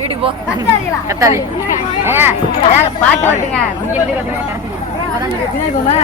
வீட்டுக்கு போ கத்தாதி பாட்டு வருதுங்க பின்னாடி போமா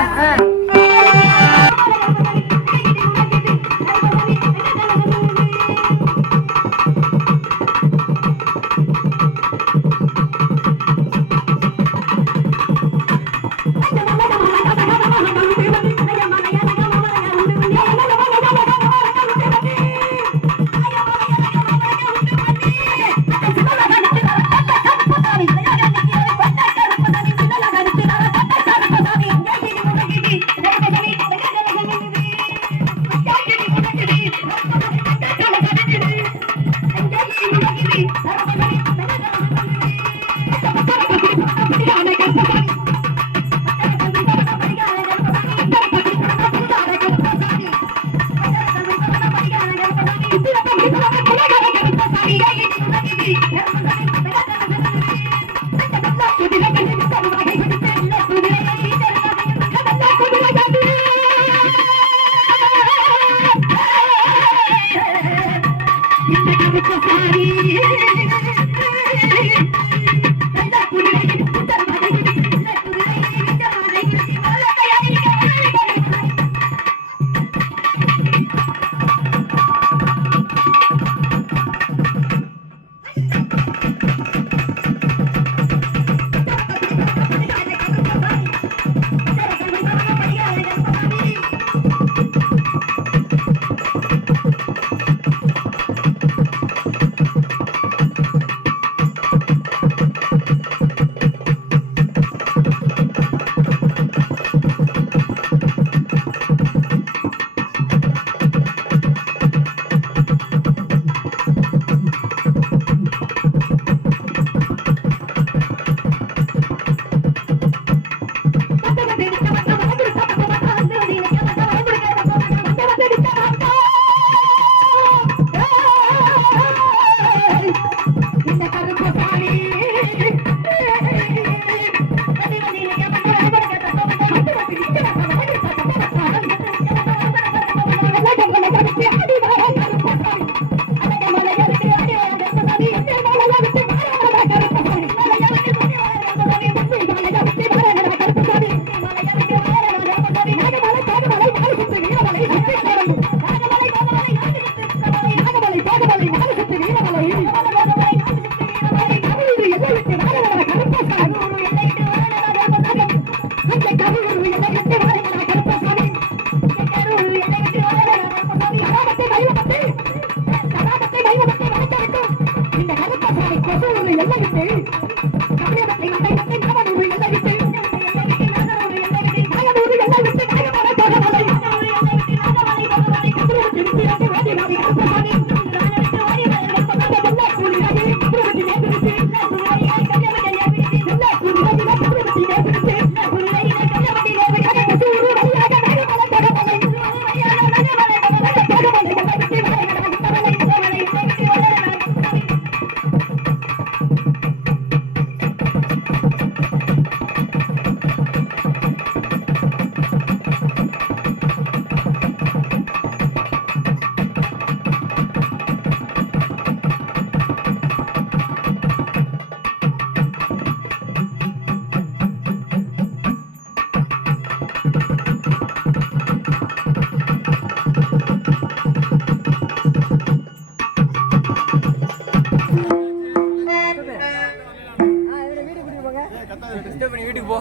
வீட்டுக்கு போ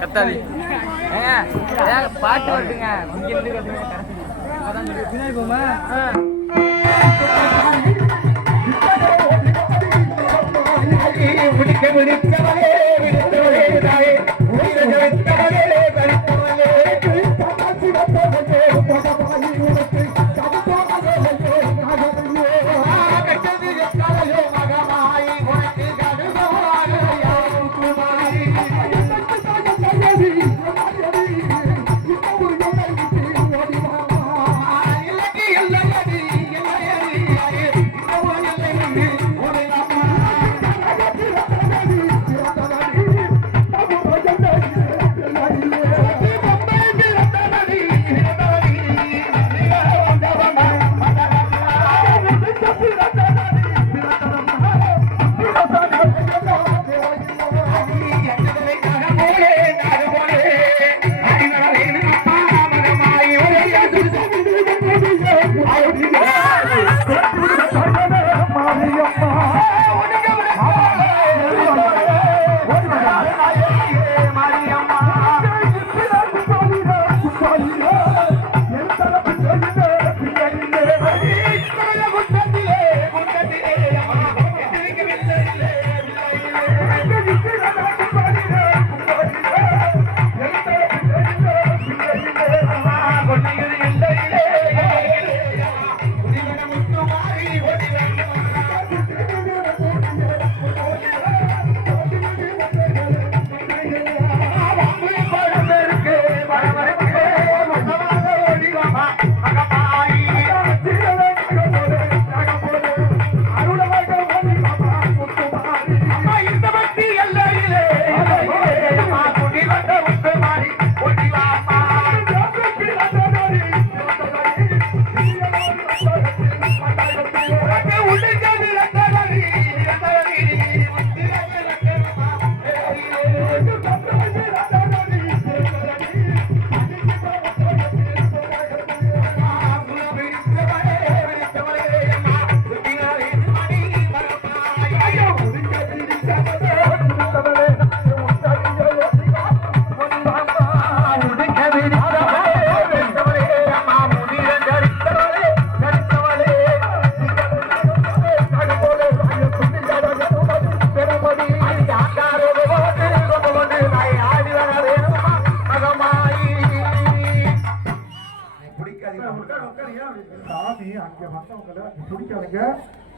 கத்தாதி பாட்டு வருதுங்க பின்னாடி போமா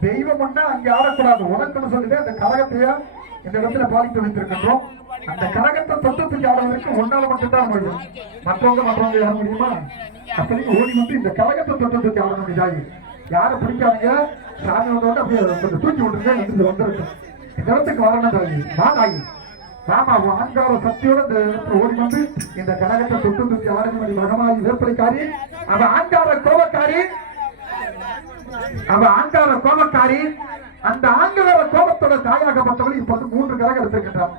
தெய்வம் அங்கே ஆடக்கூடாது உனக்குன்னு சொல்லிட்டு அந்த கரகத்தைய இந்த இடத்துல பாதித்து வைத்திருக்கின்றோம். அந்த கரகத்தை தொட்டத்துக்கு ஆடுவதற்கு ஒன்னால மட்டும்தான் முடியும். மற்றவங்க யார முடியுமா? அப்படி ஓடி வந்து இந்த கரகத்தை தொட்டத்துக்கு ஆட முடியாது. யாரும் பிடிக்காதீங்க. சாமி வந்தோட அப்படியே கொஞ்சம் தூக்கி விட்டுருங்க. எடுத்து வந்துருக்கும் இந்த இடத்துக்கு வரணும் தாயி மாதாயி ராமா ஆங்கார சக்தியோட இந்த இடத்துல ஓடி வந்து இந்த கரகத்தை தொட்டத்துக்கு ஆடுமணி மகமாயி வேப்பலைக்காரி அவ ஆங்கார கோபக்காரி அந்த ஆங்கில கோபத்தோட தாயாகப்பட்டவர்கள் இப்போது 3 கரகம் எடுத்திருக்கின்றார்.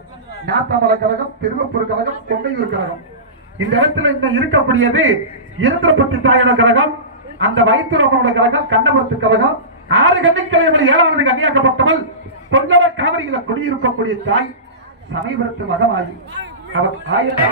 நாத்தாமலை கரகம், திருவப்பூர் கரகம், கொண்டையூர் கரகம். இந்த இடத்துல இன்னும் இருக்கக்கூடியது இருந்திரப்பட்டி தாயோட கரகம், அந்த வைத்தியரோட கரகம், கண்ணபுரத்து கரகம். 6 கன்னிக்கலைகள் 7வது கன்னியாக்கப்பட்டவள் கொண்டவ காவிரியில குடியிருக்கக்கூடிய தாய் சமீபத்து மகமாயி. அவர் 1000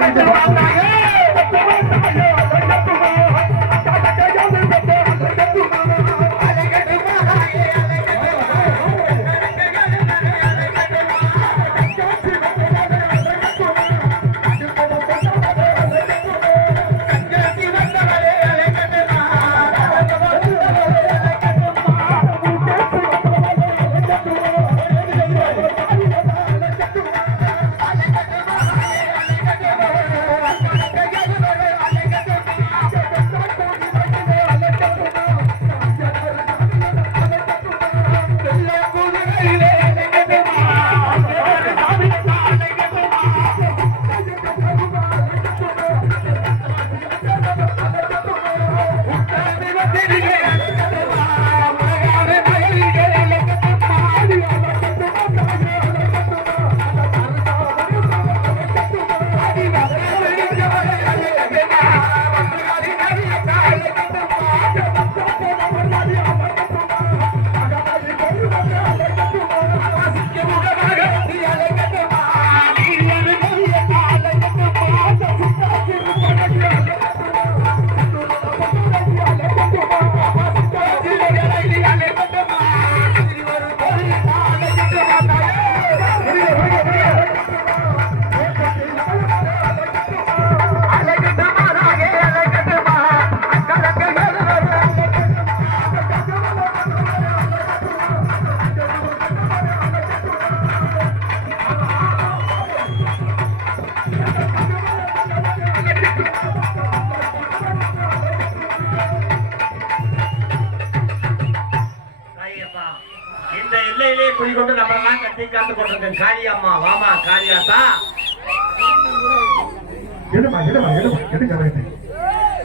குடிக்கொண்டு நம்ம எல்லாம் கட்டி காத்து கொண்டிருக்க காளியம்மா வாமா காளியாத்தா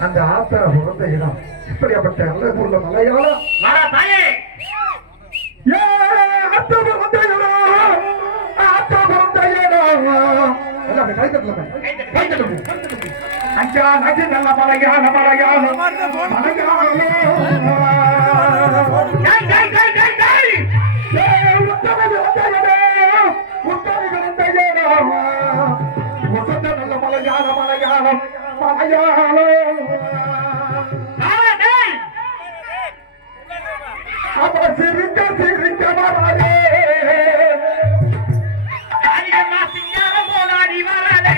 அந்த ஆத்தா பிறந்த இடம் இப்படியாப்பட்ட நல்ல ஊர்ல மலையாளம் தாயே அஞ்சா நஜி நல்ல மலையாள மலையாளம் மலையாளம் அவ சிரிக்க சிரிக்க வராதே காளியம்மா சிங்காரம் போலாடி வராதே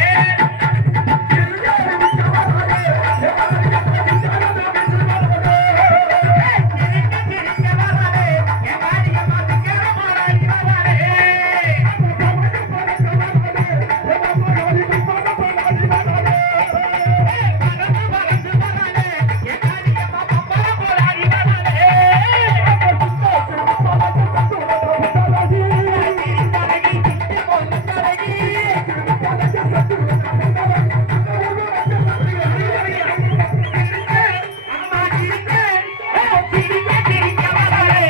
சிரிக்க சிரிக்க வராதே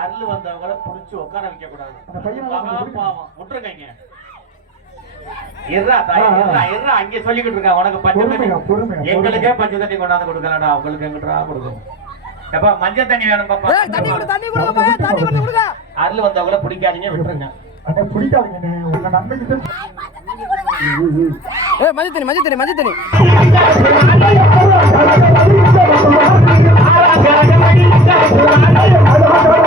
அருள் வந்தவங்கள புடிச்சு உட்கார வைக்க கூடாது. அந்த பையன் மகா பாவம். விட்டுருங்க. இருடா தாய், இருடா அங்கே சொல்லிக்கிட்டு இருக்கான் உனக்கு பச்சை தண்ணி. பொறுமையா. எங்களுக்கே பச்சை தண்ணி கொண்டாந்து கொடுக்கலடா, உங்களுக்கு எங்கிட்டா கொடுக்கும். எப்பா மஞ்சள் தண்ணி வேணும் பாப்பா. அருள் வந்தவங்கள பிடிக்காதீங்க, விட்டுருங்க. அண்ணே பிடிக்காதீங்கண்ணே, உங்க நன்மைக்கு மஞ்சள் தண்ணி தான்